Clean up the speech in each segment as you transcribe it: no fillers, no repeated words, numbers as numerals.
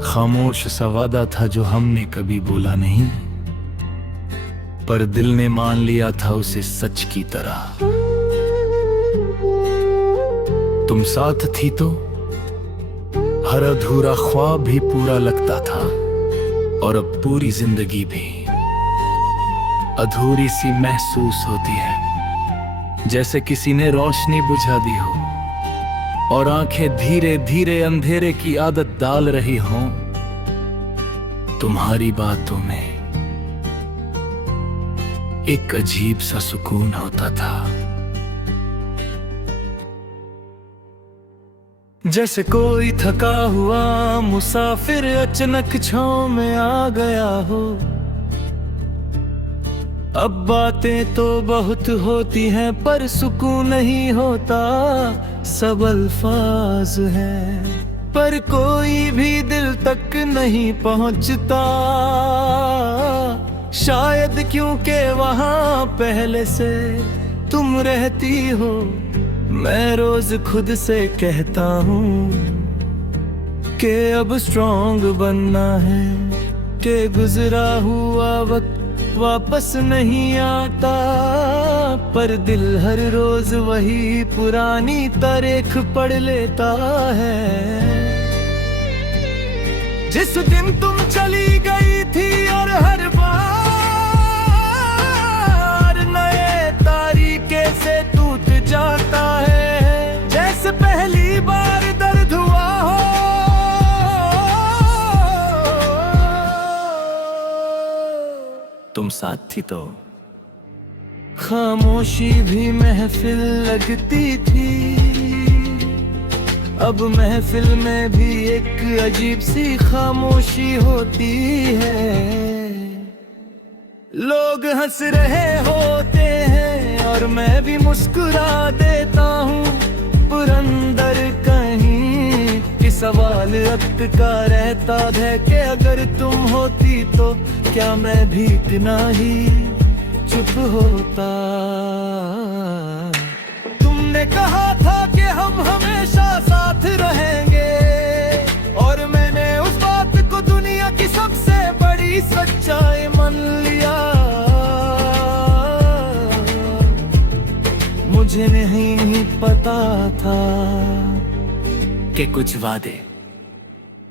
खामोश सा वादा था जो हमने कभी बोला नहीं, पर दिल ने मान लिया था उसे सच की तरह। तुम साथ थी तो हर अधूरा ख्वाब भी पूरा लगता था, और अब पूरी जिंदगी भी अधूरी सी महसूस होती है, जैसे किसी ने रोशनी बुझा दी हो और आंखें धीरे धीरे अंधेरे की आदत डाल रही हों। तुम्हारी बातों में एक अजीब सा सुकून होता था, जैसे कोई थका हुआ मुसाफिर अचानक छांव में आ गया हो। अब बातें तो बहुत होती हैं पर सुकून नहीं होता, सब अल्फाज हैं पर कोई भी दिल तक नहीं पहुंचता। शायद क्योंकि वहां पहले से तुम रहती हो, मैं रोज खुद से कहता हूँ कि अब स्ट्रॉन्ग बनना है, कि गुजरा हुआ वक्त वापस नहीं आता। पर दिल हर रोज वही पुरानी तारीख पढ़ लेता है। जिस दिन तुम चली गई थी और हर बार नए तारीखे से टूट जाता है, जैसे पहली बार दर्द हुआ हो। तुम साथ थी तो खामोशी भी महफिल लगती थी, अब महफिल में भी एक अजीब सी खामोशी होती है। लोग हंस रहे होते हैं और मैं भी मुस्कुरा देता हूँ, पर अंदर कहीं कि सवाल वक्त का रहता है कि अगर तुम होती तो क्या मैं भी इतना ही चुप होता। तुमने कहा था कि हम हमेशा साथ रहेंगे, और मैंने उस बात को दुनिया की सबसे बड़ी सच्चाई मान लिया। मुझे नहीं पता था कि कुछ वादे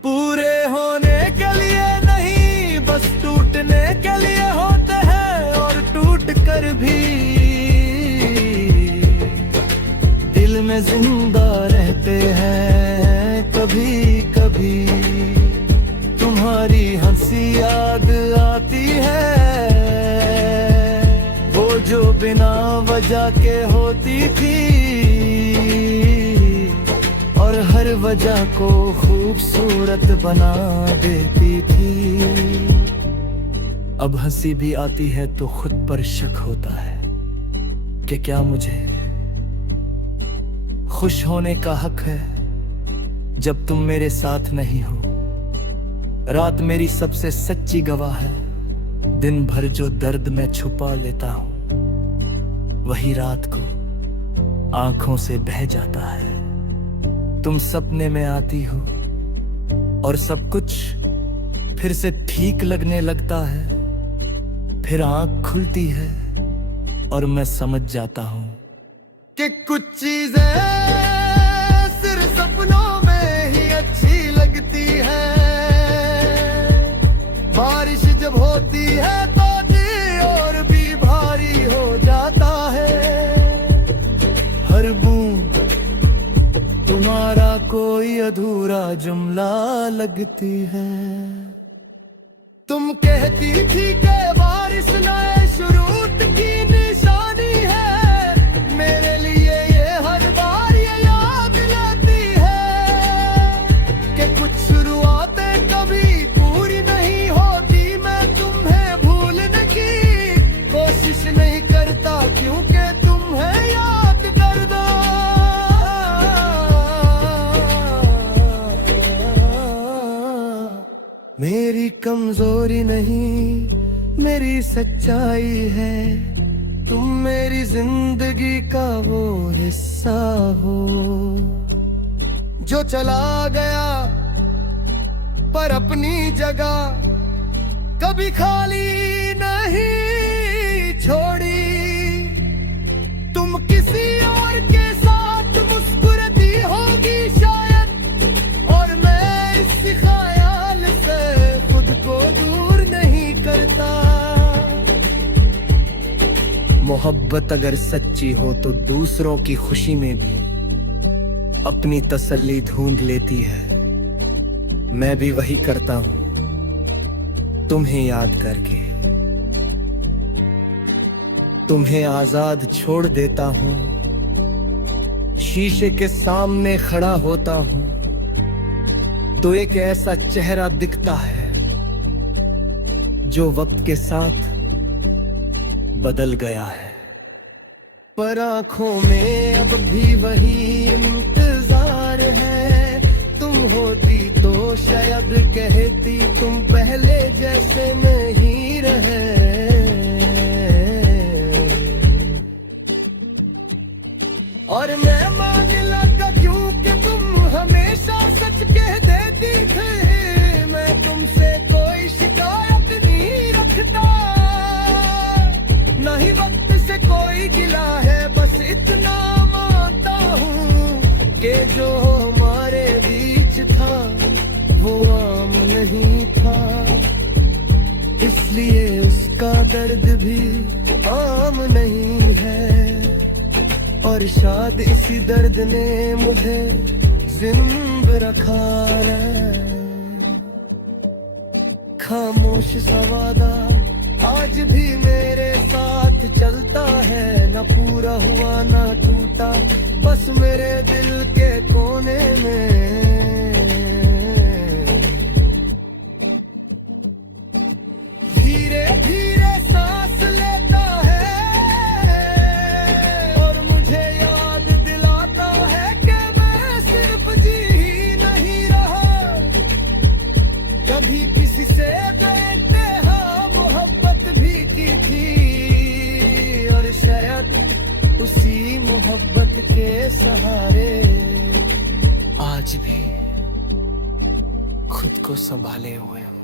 पूरे होने के लिए नहीं, बस टूटने के लिए होते हैं, और टूट कर भी दिल में जिंदा रहते हैं। कभी कभी तुम्हारी हंसी याद आती है, वो जो बिना वजह के होती थी और हर वजह को खूबसूरत बना देती थी। अब हंसी भी आती है तो खुद पर शक होता है कि क्या मुझे खुश होने का हक है जब तुम मेरे साथ नहीं हो। रात मेरी सबसे सच्ची गवाह है, दिन भर जो दर्द में छुपा लेता हूं, वही रात को आंखों से बह जाता है। तुम सपने में आती हो और सब कुछ फिर से ठीक लगने लगता है, फिर आंख खुलती है और मैं समझ जाता हूं कि कुछ चीजें सिर्फ सपनों में ही अच्छी लगती है। बारिश जब होती है तो दिल और भी भारी हो जाता है। हर बूंद तुम्हारा कोई अधूरा जुमला लगती है। तुम कहती थी कि बारिश नए शुरूआत की निशानी है, मेरे लिए ये हर बार ये याद दिलाती है कि कुछ शुरुआतें कभी पूरी नहीं होती। मैं तुम्हें भूलने की कोशिश नहीं करता क्योंकि तुम्हें याद कर दो। मेरी कमजोरी नहीं, मेरी सच्चाई है, तुम मेरी जिंदगी का वो हिस्सा हो जो चला गया पर अपनी जगह कभी खाली नहीं छोड़ी। तुम किसी और के साथ मुस्कुराती होगी शायद, और मैं इस ख्याल से खुद को दूर नहीं करता। मोहब्बत अगर सच्ची हो तो दूसरों की खुशी में भी अपनी तसल्ली ढूंढ लेती है। मैं भी वही करता हूं तुम्हें याद करके। तुम्हें आजाद छोड़ देता हूं, शीशे के सामने खड़ा होता हूं तो एक ऐसा चेहरा दिखता है जो वक्त के साथ बदल गया है। पर आंखों में अब भी वही इंतजार है। तुम होती तो शायद कहती तुम पहले जैसे नहीं रहे। और मैं मान लगा क्योंकि तुम हमेशा सच कह देती थे। मैं तुमसे कोई शिकायत नहीं रखता, नहीं वक्त से कोई गिला है। बस इतना मानता हूँ कि जो हमारे बीच था वो आम नहीं था, इसलिए उसका दर्द भी आम नहीं है। और शायद इसी दर्द ने मुझे जिंदा रखा है। खामोश सा वादा आज भी मेरे साथ चलता है, न पूरा हुआ न टूटा, बस मेरे दिल के कोने में। धीरे धीरे सांस लेता है और मुझे याद दिलाता है कि मैं सिर्फ जी ही नहीं रहा। कभी किसी से उसी मोहब्बत के सहारे आज भी खुद को संभाले हुए हूं।